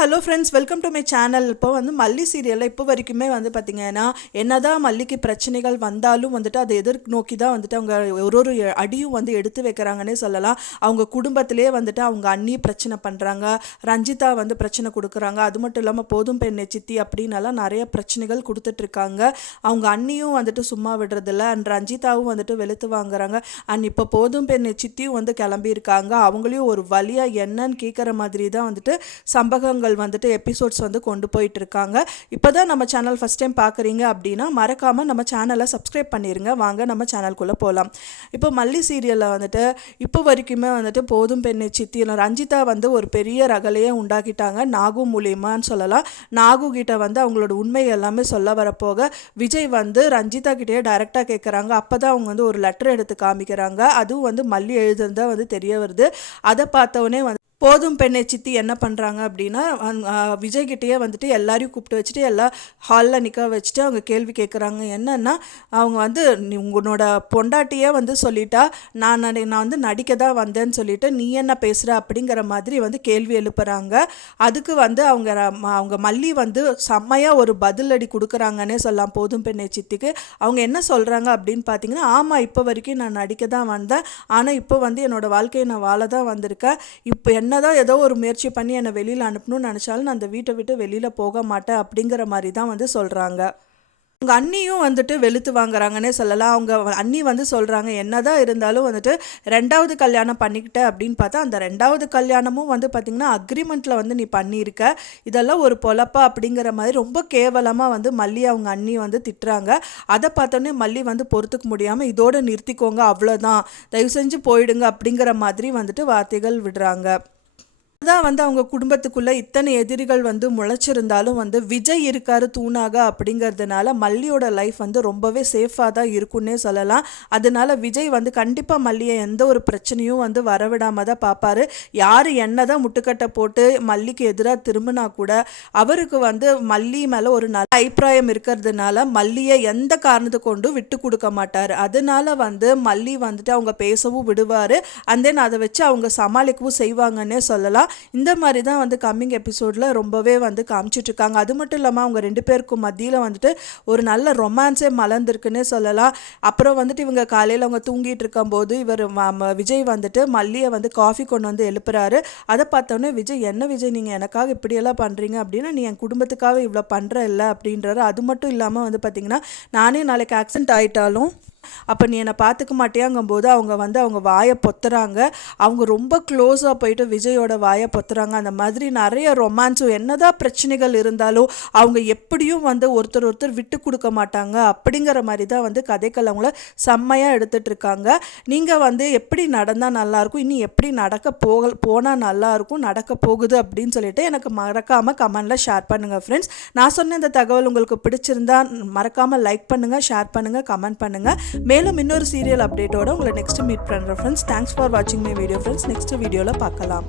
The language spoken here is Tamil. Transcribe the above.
Hello friends, welcome to my channel. இப்போ வந்து மல்லி சீரியலில் இப்போ வரைக்குமே வந்து பார்த்திங்கன்னா என்னதான் மல்லிக்கு பிரச்சனைகள் வந்தாலும் வந்துட்டு அதை எதிர்நோக்கி தான் வந்துட்டு அவங்க ஒரு அடியும் வந்து எடுத்து வைக்கிறாங்கன்னே சொல்லலாம். அவங்க குடும்பத்திலே வந்துட்டு அவங்க அண்ணி பிரச்சனை பண்ணுறாங்க, ரஞ்சிதா வந்து பிரச்சனை கொடுக்குறாங்க. அது மட்டும் இல்லாமல் போதும் பெண்ணை சித்தி அப்படின்னலாம் நிறைய பிரச்சனைகள் கொடுத்துட்ருக்காங்க. அவங்க அண்ணியும் வந்துட்டு சும்மா விடுறதில்ல. அண்ட் ரஞ்சிதாவும் வந்துட்டு வெளுத்து வாங்குறாங்க. அண்ட் இப்போ போதும் பெண்ணை சித்தியும் வந்து கிளம்பியிருக்காங்க. அவங்களையும் ஒரு வழியாக என்னன்னு கேட்குற மாதிரி தான் வந்துட்டு சம்பவங்கள் வந்துட்டு எபிசோட்ஸ் வந்து கொண்டு போயிட்டு இருக்காங்க. இப்போதான் நம்ம சேனல் ஃபர்ஸ்ட் டைம் பார்க்குறீங்க அப்படின்னா மறக்காமல் நம்ம சேனலை சப்ஸ்கிரைப் பண்ணிடுங்க. வாங்க நம்ம சேனலுக்குள்ளே போகலாம். இப்போ மல்லி சீரியலில் வந்துட்டு இப்போ வரைக்குமே வந்துட்டு போதும் பெண்ணை சித்தியில் ரஞ்சிதா வந்து ஒரு பெரிய ரகலையே உண்டாக்கிட்டாங்க, நாகு மூலியமான்னு சொல்லலாம். நாகு கிட்ட வந்து அவங்களோட உண்மை எல்லாமே சொல்ல வரப்போக விஜய் வந்து ரஞ்சிதா கிட்டேயே டைரெக்டாக கேட்குறாங்க. அப்போ தான் அவங்க வந்து ஒரு லெட்டர் எடுத்து காமிக்கிறாங்க. அதுவும் வந்து மல்லி எழுதுறதா வந்து தெரிய வருது. அதை பார்த்தவொடனே வந்து போதும் பெண்ணை சித்தி என்ன பண்ணுறாங்க அப்படின்னா விஜய்கிட்டேயே வந்துட்டு எல்லாரையும் கூப்பிட்டு வச்சுட்டு எல்லா ஹாலில் நிற்க வச்சுட்டு அவங்க கேள்வி கேட்குறாங்க. என்னன்னா அவங்க வந்து உங்களோட பொண்டாட்டியே வந்து சொல்லிட்டா நான் வந்து நடிக்க தான் வந்தேன்னு சொல்லிட்டு நீ என்ன பேசுகிற அப்படிங்கிற மாதிரி வந்து கேள்வி எழுப்புறாங்க. அதுக்கு வந்து அவங்க மல்லி வந்து செம்மையாக ஒரு பதிலடி கொடுக்குறாங்கன்னே சொல்லலாம் போதும் பெண்ணை சித்திக்கு. அவங்க என்ன சொல்கிறாங்க அப்படின்னு பார்த்தீங்கன்னா, ஆமாம் இப்போ வரைக்கும் நான் நடிக்க தான் வந்தேன், ஆனால் இப்போ வந்து என்னோடய வாழ்க்கையை நான் வாழ தான் வந்திருக்கேன். இப்போ என்னதான் ஏதோ ஒரு முயற்சி பண்ணி என்னை வெளியில் அனுப்பணும்னு நினச்சாலும் நான் அந்த வீட்டை விட்டு வெளியில் போக மாட்டேன் அப்படிங்கிற மாதிரி தான் வந்து சொல்கிறாங்க. அவங்க அண்ணியும் வந்துட்டு வெளுத்து வாங்குறாங்கன்னே சொல்லலாம். அவங்க அண்ணி வந்து சொல்கிறாங்க, என்னதான் இருந்தாலும் வந்துட்டு 2வது கல்யாணம் பண்ணிக்கிட்ட அப்படின்னு பார்த்தா அந்த 2வது கல்யாணமும் வந்து பார்த்திங்கன்னா அக்ரிமெண்ட்டில் வந்து நீ பண்ணியிருக்க, இதெல்லாம் ஒரு பொழப்பா அப்படிங்கிற மாதிரி ரொம்ப கேவலமாக வந்து மல்லி அவங்க அண்ணி வந்து திட்டுறாங்க. அதை பார்த்தோன்னே மல்லி வந்து பொறுத்துக்க முடியாமல் இதோடு நிறுத்திக்கோங்க, அவ்வளோதான், தயவு செஞ்சு போயிடுங்க அப்படிங்கிற மாதிரி வந்துட்டு வார்த்தைகள் விடுறாங்க. தான் வந்து அவங்க குடும்பத்துக்குள்ளே இத்தனை எதிரிகள் வந்து முளைச்சிருந்தாலும் வந்து விஜய் இருக்காரு தூணாக அப்படிங்கிறதுனால மல்லியோட லைஃப் வந்து ரொம்பவே சேஃபாக தான் இருக்குன்னே சொல்லலாம். அதனால விஜய் வந்து கண்டிப்பாக மல்லியை எந்த ஒரு பிரச்சனையும் வந்து வரவிடாமல் தான் பார்ப்பாரு. யார் என்ன தான் முட்டுக்கட்டை போட்டு மல்லிக்கு எதிராக திரும்பினா கூட அவருக்கு வந்து மல்லி மேலே ஒரு நல்ல அபிப்பிராயம் இருக்கிறதுனால மல்லியை எந்த காரணத்தை கொண்டும் விட்டு கொடுக்க மாட்டார். அதனால வந்து மல்லி வந்துட்டு அவங்க பேசவும் விடுவார். அண்ட் தென் அதை வச்சு அவங்க சமாளிக்கவும் செய்வாங்கன்னே சொல்லலாம். இந்த மாதிரி தான் வந்து கம்மிங் எபிசோடில் ரொம்பவே வந்து காமிச்சிட்ருக்காங்க. அது மட்டும் இல்லாமல் அவங்க 2 பேருக்கும் மத்தியில் வந்துட்டு ஒரு நல்ல ரொமான்ஸே மலர்ந்துருக்குன்னே சொல்லலாம். அப்புறம் வந்துட்டு இவங்க காலையில் அவங்க தூங்கிட்டு இருக்கும்போது விஜய் வந்துட்டு மல்லியை வந்து காஃபி கொண்டு வந்து எழுப்புறாரு. அதை பார்த்தோன்னே விஜய், என்ன விஜய் நீங்கள் எனக்காக இப்படியெல்லாம் பண்ணுறீங்க அப்படின்னா நீ என் குடும்பத்துக்காக இவ்வளோ பண்ணுற இல்லை அப்படின்றாரு. அது மட்டும் இல்லாமல் வந்து பார்த்திங்கன்னா நானே நாளைக்கு ஆக்சிடென்ட் ஆகிட்டாலும் அப்போ நீ என்னை பார்த்துக்க மாட்டேங்கும்போது அவங்க வந்து அவங்க வாயை பொத்துறாங்க. அவங்க ரொம்ப க்ளோஸாக போயிட்டு விஜயோட வாயை பொத்துறாங்க. அந்த மாதிரி நிறைய ரொமான்ஸும் என்னதான் பிரச்சனைகள் இருந்தாலும் அவங்க எப்படியும் வந்து ஒருத்தர் விட்டு கொடுக்க மாட்டாங்க அப்படிங்கிற மாதிரி தான் வந்து கதைகள் அவங்கள செம்மையாக எடுத்துகிட்டு இருக்காங்க. நீங்கள் வந்து எப்படி நடந்தால் நல்லாயிருக்கும், இன்னும் எப்படி போனால் நல்லாயிருக்கும், நடக்க போகுது அப்படின்னு சொல்லிட்டு எனக்கு மறக்காமல் கமெண்டில் ஷேர் பண்ணுங்கள் ஃப்ரெண்ட்ஸ். நான் சொன்ன இந்த தகவல் உங்களுக்கு பிடிச்சிருந்தா மறக்காமல் லைக் பண்ணுங்கள், ஷேர் பண்ணுங்கள், கமெண்ட் பண்ணுங்கள். மேலும் இன்னொரு சீரியல் அப்டேட்டோட உங்களை நெக்ஸ்ட் மீட் பண்ணுறேன் ஃப்ரெண்ட்ஸ். தேங்க்ஸ் ஃபார் வாட்சிங் மை வீடியோ ஃப்ரெண்ட்ஸ். நெக்ஸ்ட் வீடியோவில் பார்க்கலாம்.